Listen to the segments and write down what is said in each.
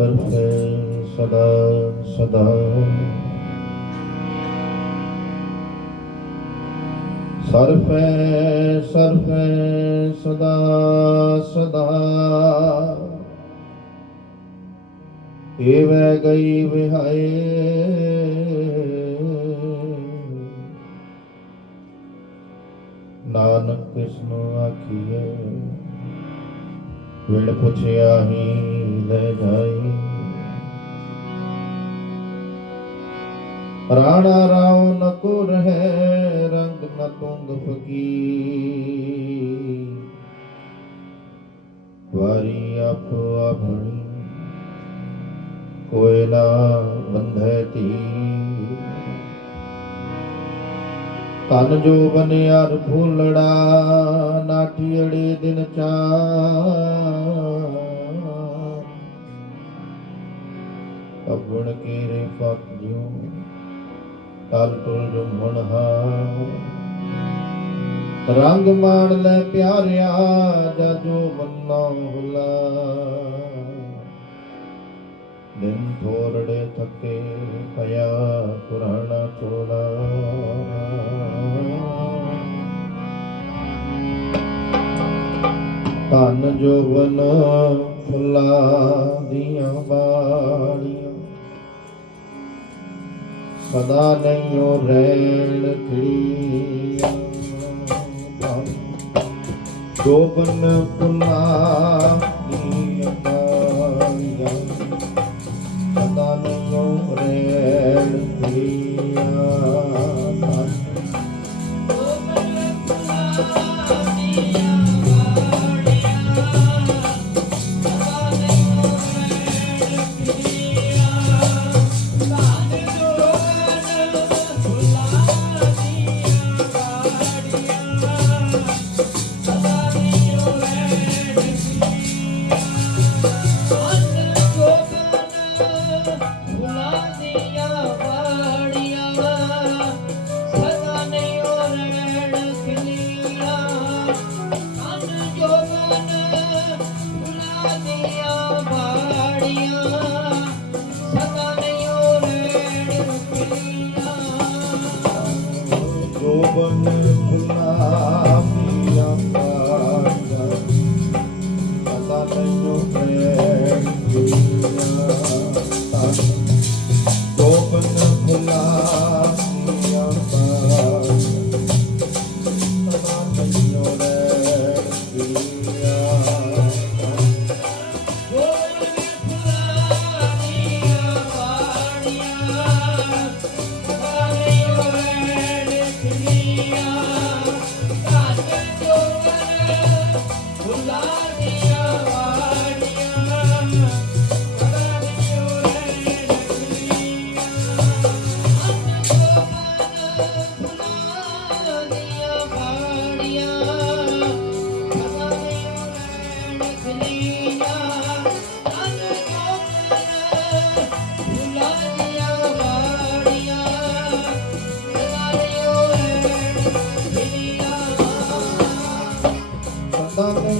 Surface surface ਸਦਾ ਸਦਾ surface surface ਸਦਾ ਸਦਾ। ਏਵੈ ਗਈ ਵਿਹਾਏ। ਨਾਨਕ ਕਿਸਨੁ ਆਖੀਏ ਵਿਣ ਪੁੱਛਿਆ ਹੀ ਲੈ ਜਾਈ। ਰਾਣਾ ਰਾਉ ਨ ਕੋ ਰਹਿ, ਰੰਗ ਨ ਤੁੰਗ ਫਕੀ ਵਾਰੀ ਆਪੋ ਆਪਣੀ ਕੋਇ ਨਾ ਬੰਧੈ ਤੀ ਤਨ ਜੋ ਬਨਿਆਰ ਫੂਲੜਾ ਨਾਠੀੜੇ ਦਿਨ ਚਾਰ ਅਗੁਣ ਕੀਰੇ ਫਕ ਜਿਉ ਤਲ ਤੁਲ ਜੁਮਣ ਹਾ ਰੰਗ ਮਾਣ ਲੈ ਪਿਆਰਿਆ, ਜਾਜੋ ਬੰਨਾ ਹੁਲਾ। ਦਿਨ ਥੋਰੜੇ ਜੋਵਨ ਫੁੱਲਾਂ ਦੀਆਂ ਬਾੜੀਆਂ ਸਦਾ ਨਹੀਂਓ ਰਹਿਣ ਖੜੀਆਂ ਜੋਬਨ ਫੁੱਲਾਂ 사랑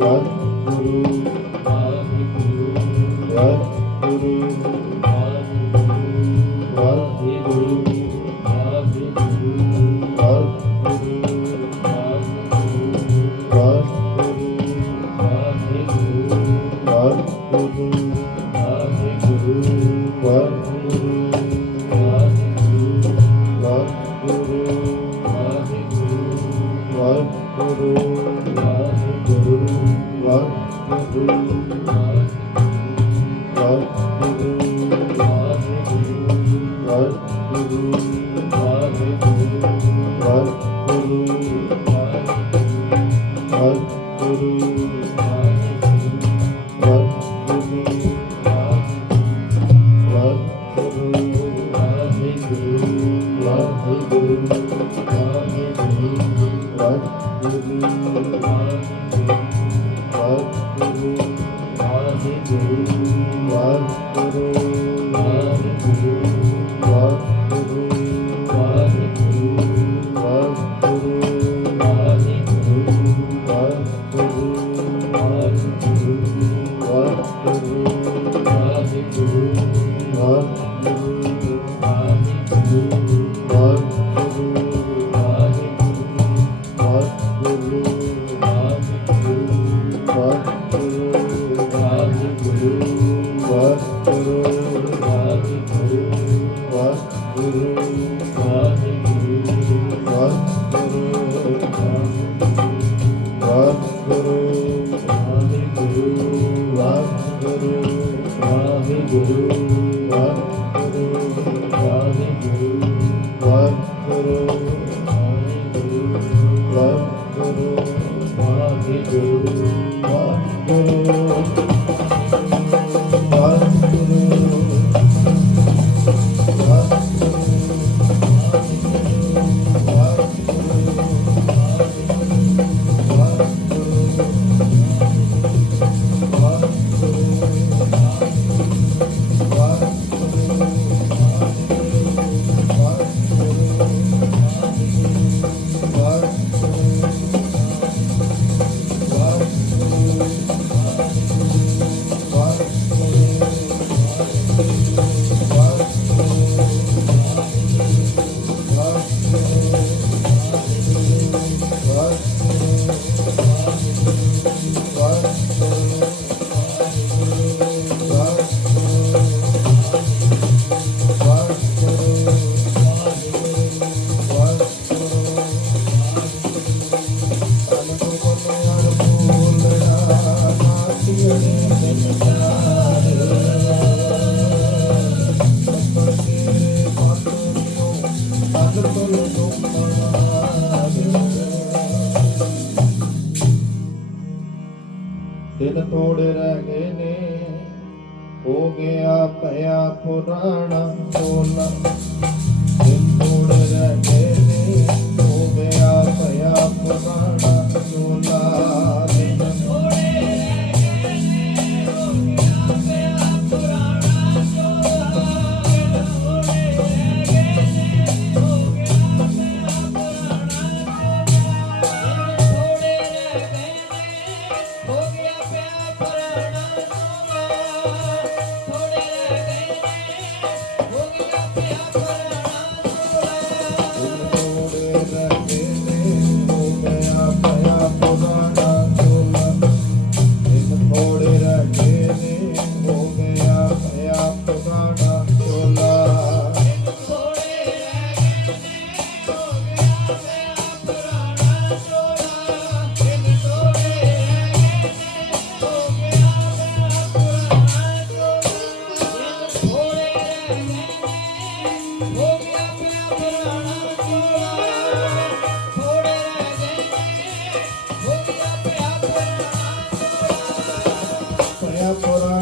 Waheguru Waheguru Waheguru Guru, Guru, Guru, Guru, Guru ਦਿਨ ਥੋੜੇ ਰਹਿ ਗਏ ਨੇ। ਹੋ ਗਿਆ ਭਇਆ ਪੁਰਾਣਾ ਸੋਨਾ ਦਿਲ ਥੋੜੇ ਰਹਿ ਗਏ ਨੇ। ਹੋ ਗਿਆ ਭਇਆ ਪੁਰਾਣਾ ਸੋਨਾ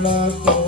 Namaste.